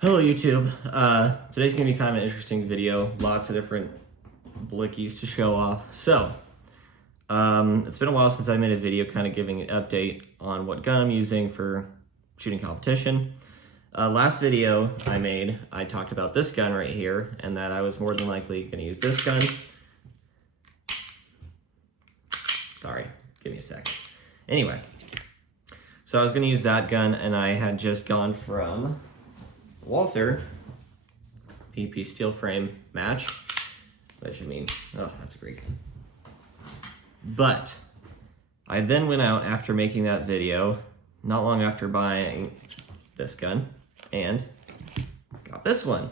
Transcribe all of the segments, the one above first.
Hello YouTube. Today's gonna be kind of an interesting video. Lots of different blickies to show off. So, it's been a while since I made a video kind of giving an update on what gun I'm using for shooting competition. Last video I made, I talked about this gun right here and that I was more than likely gonna use this gun. Sorry, give me a second. Anyway, so I was gonna use that gun and I had just gone from Walther PP steel frame match, which I mean, oh, that's a great gun. But I then went out after making that video, not long after buying this gun, and got this one,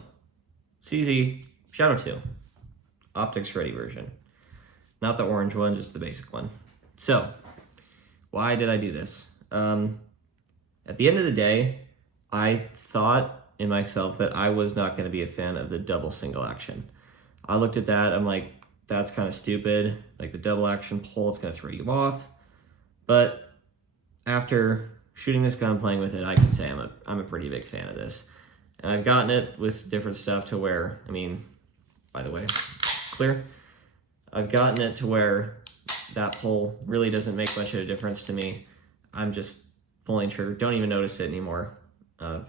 CZ Shadow 2, optics ready version. Not the orange one, just the basic one. So, why did I do this? At the end of the day, I thought in myself that I was not going to be a fan of the double single action. I looked at that, I'm like, that's kind of stupid. Like the double action pull, it's going to throw you off. But after shooting this gun, playing with it, I can say I'm a pretty big fan of this. And I've gotten it with different stuff to where, I mean, by the way, clear. I've gotten it to where that pull really doesn't make much of a difference to me. I'm just pulling trigger, don't even notice it anymore.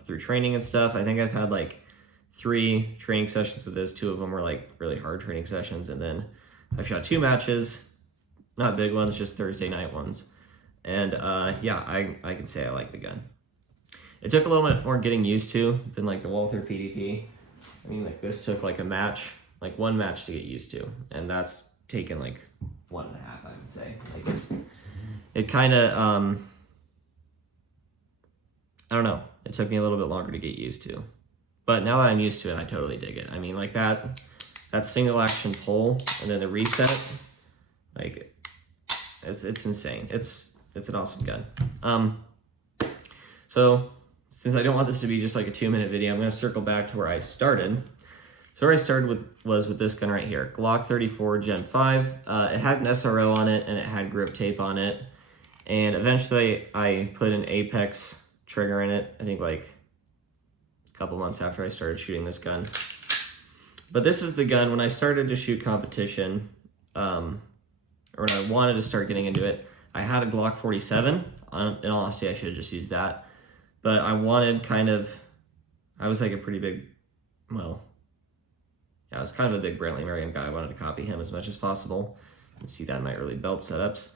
Through training and stuff, I think I've had like 3 training sessions with this. 2 of them were like really hard training sessions, and then I've shot 2 matches, not big ones, just Thursday night ones. And yeah, I can say I like the gun. It took a little bit more getting used to than like the Walther PDP. I mean, like this took like a match, like 1 match to get used to, and that's taken like 1.5, I would say. Like it kind of I don't know. It took me a little bit longer to get used to. But now that I'm used to it, I totally dig it. I mean, like that single action pull and then the reset, like it's insane. It's an awesome gun. So since I don't want this to be just like a 2-minute video, I'm gonna circle back to where I started. So where I started was with this gun right here, Glock 34 Gen 5. It had an SRO on it and it had grip tape on it. And eventually I put an Apex trigger in it, I think like a couple months after I started shooting this gun. But this is the gun when I started to shoot competition, or when I wanted to start getting into it. I had a Glock 47. In all honesty, I should have just used that. But I wanted I was like a pretty big, well, yeah, I was kind of a big Brantley Merriam guy. I wanted to copy him as much as possible. You can see that in my early belt setups.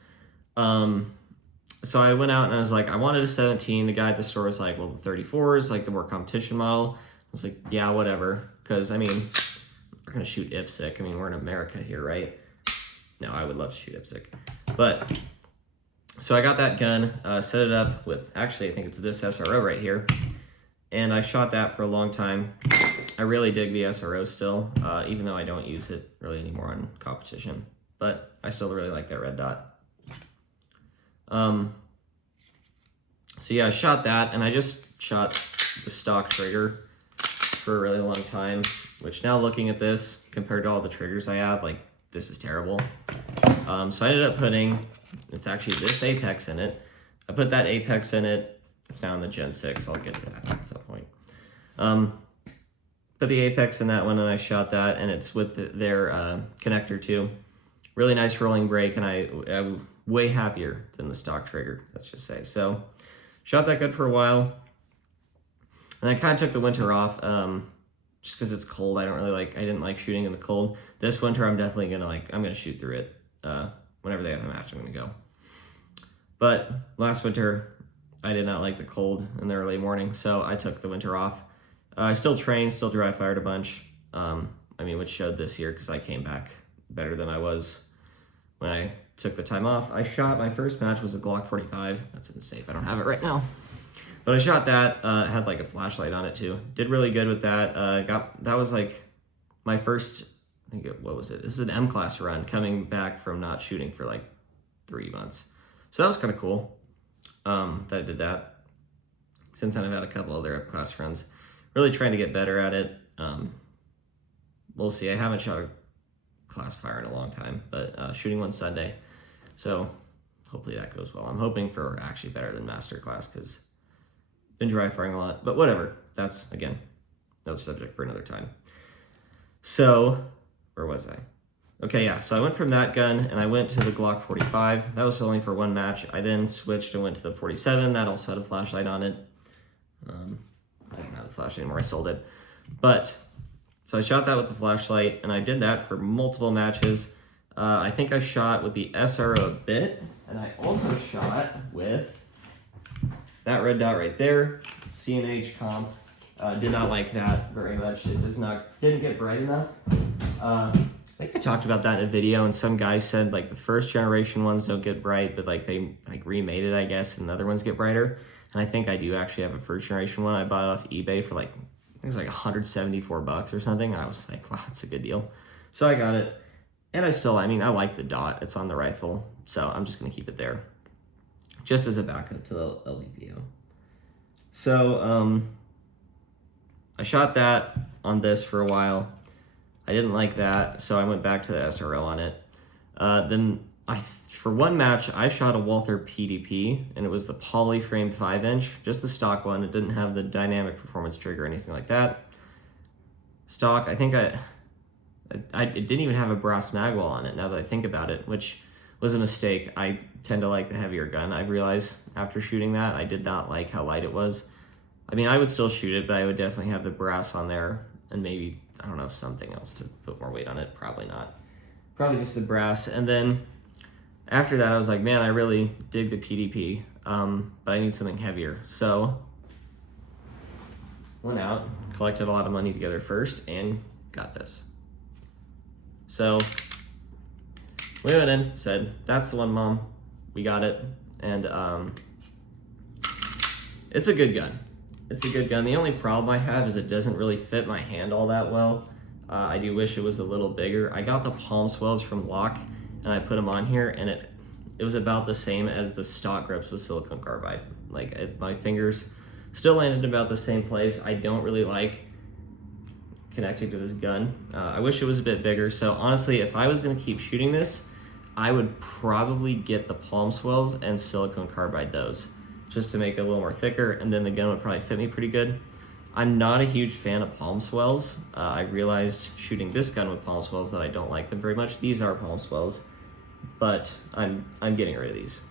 So I went out and I was like, I wanted a 17. The guy at the store was like, well, the 34 is like the more competition model. I was like, yeah, whatever. Because, I mean, we're going to shoot IPSC. I mean, we're in America here, right? No, I would love to shoot IPSC. But, so I got that gun, set it up with, actually, I think it's this SRO right here. And I shot that for a long time. I really dig the SRO still, even though I don't use it really anymore on competition. But I still really like that red dot. So yeah, I shot that, and I just shot the stock trigger for a really long time, which now looking at this, compared to all the triggers I have, like, this is terrible. So I ended up putting, it's actually this Apex in it. I put that Apex in it. It's now in the Gen 6. I'll get to that at some point. Put the Apex in that one, and I shot that, and it's with their connector too. Really nice rolling brake, and I'm way happier than the stock trigger, let's just say. So, shot that gun for a while, and I kind of took the winter off, just because it's cold. I didn't like shooting in the cold. This winter, I'm definitely gonna I'm gonna shoot through it. Whenever they have a match, I'm gonna go. But last winter, I did not like the cold in the early morning, so I took the winter off. I still trained, still dry fired a bunch. I mean, which showed this year because I came back better than I was when I took the time off. I shot, my first match was a Glock 45. That's in the safe. I don't have it right now. But I shot that. It had like a flashlight on it too. Did really good with that. That was like my first, what was it? This is an M-class run coming back from not shooting for like 3 months. So that was kind of cool that I did that. Since then I've had a couple other M-class runs. Really trying to get better at it. We'll see. I haven't shot a class fire in a long time, but shooting one Sunday. So hopefully that goes well. I'm hoping for actually better than master class because been dry firing a lot, but whatever. That's, again, another subject for another time. So, where was I? Okay, yeah, so I went from that gun and I went to the Glock 45. That was only for one match. I then switched and went to the 47. That also had a flashlight on it. I don't have the flashlight anymore, I sold it. But, so I shot that with the flashlight, and I did that for multiple matches. I think I shot with the SRO a bit, and I also shot with that red dot right there, C&H comp. Did not like that very much. It didn't get bright enough. I think I talked about that in a video, and some guy said like the first generation ones don't get bright, but like they like remade it, I guess, and the other ones get brighter. And I think I do actually have a first generation one. I bought it off eBay for like, I think it was like $174 or something. I was like, wow, that's a good deal. So I got it. And I like the dot. It's on the rifle. So I'm just going to keep it there. Just as a backup to the LDPO. So I shot that on this for a while. I didn't like that. So I went back to the SRO on it. Then for one match, I shot a Walther PDP, and it was the poly framed 5-inch, just the stock one. It didn't have the dynamic performance trigger or anything like that. Stock, I think it didn't even have a brass magwell on it, now that I think about it, which was a mistake. I tend to like the heavier gun. I realized after shooting that, I did not like how light it was. I mean, I would still shoot it, but I would definitely have the brass on there, and maybe, I don't know, something else to put more weight on it. Probably not. Probably just the brass. And then after that, I was like, man, I really dig the PDP, but I need something heavier. So went out, collected a lot of money together first, and got this. So we went in, said, that's the one, Mom. We got it. And it's a good gun. It's a good gun. The only problem I have is it doesn't really fit my hand all that well. I do wish it was a little bigger. I got the palm swells from Lock, and I put them on here, and it was about the same as the stock grips with silicone carbide. Like, my fingers still landed about the same place. I don't really like connecting to this gun. I wish it was a bit bigger. So honestly, if I was gonna keep shooting this, I would probably get the palm swells and silicone carbide those, just to make it a little more thicker, and then the gun would probably fit me pretty good. I'm not a huge fan of palm swells. I realized shooting this gun with palm swells that I don't like them very much. These are palm swells, but I'm getting rid of these.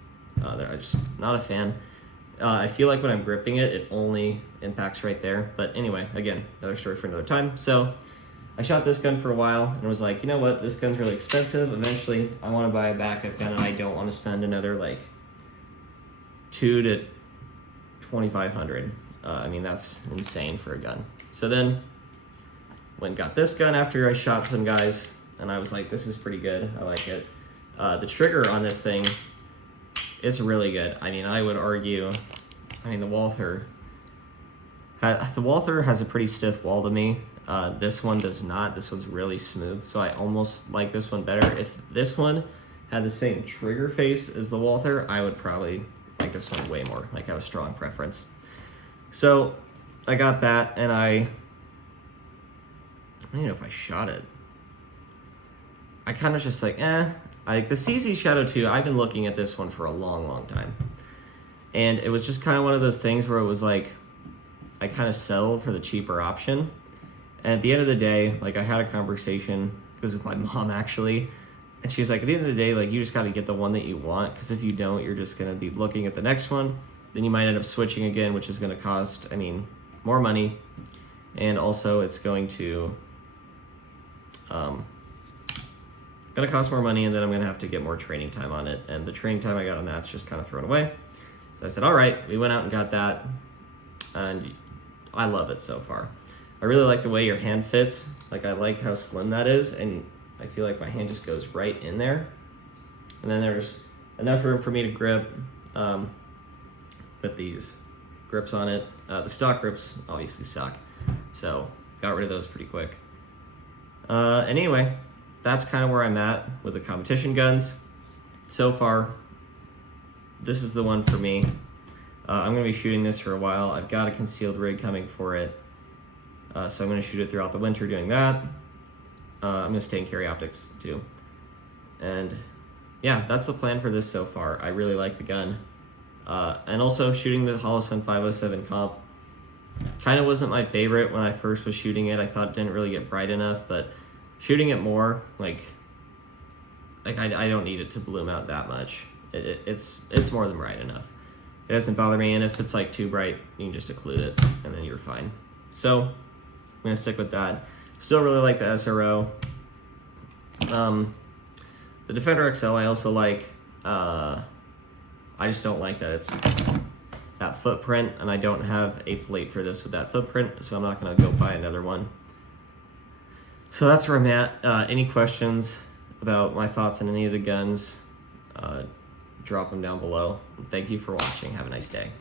I'm just not a fan. I feel like when I'm gripping it, it only impacts right there. But anyway, again, another story for another time. So I shot this gun for a while and was like, you know what, this gun's really expensive. Eventually, I want to buy a backup gun, and I don't want to spend another like $2,000 to $2,500. I mean, that's insane for a gun. So then went and got this gun after I shot some guys, and I was like, this is pretty good. I like it. The trigger on this thing, it's really good. I mean, I would argue, the Walther has a pretty stiff wall to me. This one does not. This one's really smooth, so I almost like this one better. If this one had the same trigger face as the Walther, I would probably like this one way more, like have a strong preference. So I got that, and I don't know if I shot it. I kind of just like, like the CZ Shadow 2, I've been looking at this one for a long, long time. And it was just kind of one of those things where it was like, I kind of settled for the cheaper option. And at the end of the day, like I had a conversation, it was with my mom actually, and she was like, at the end of the day, like you just got to get the one that you want, because if you don't, you're just going to be looking at the next one. Then you might end up switching again, which is going to cost, more money. And also it's going to cost more money, and then I'm going to have to get more training time on it. And the training time I got on that's just kind of thrown away. So I said, all right, we went out and got that, and I love it so far. I really like the way your hand fits. Like, I like how slim that is, and I feel like my hand just goes right in there. And then there's enough room for me to grip with these grips on it. The stock grips obviously suck, so got rid of those pretty quick. And anyway, that's kind of where I'm at with the competition guns. So far, this is the one for me. I'm going to be shooting this for a while. I've got a concealed rig coming for it. So I'm going to shoot it throughout the winter doing that. I'm going to stay in carry optics too. And yeah, that's the plan for this so far. I really like the gun. And also shooting the Holosun 507 comp. Kind of wasn't my favorite when I first was shooting it. I thought it didn't really get bright enough, but shooting it more, like I don't need it to bloom out that much. It's more than bright enough. It doesn't bother me, and if it's like too bright, you can just occlude it, and then you're fine. So I'm gonna stick with that. Still really like the SRO. The Defender XL I also like. I just don't like that it's that footprint, and I don't have a plate for this with that footprint, so I'm not gonna go buy another one. So that's where I'm at. Any questions about my thoughts on any of the guns, drop them down below. Thank you for watching. Have a nice day.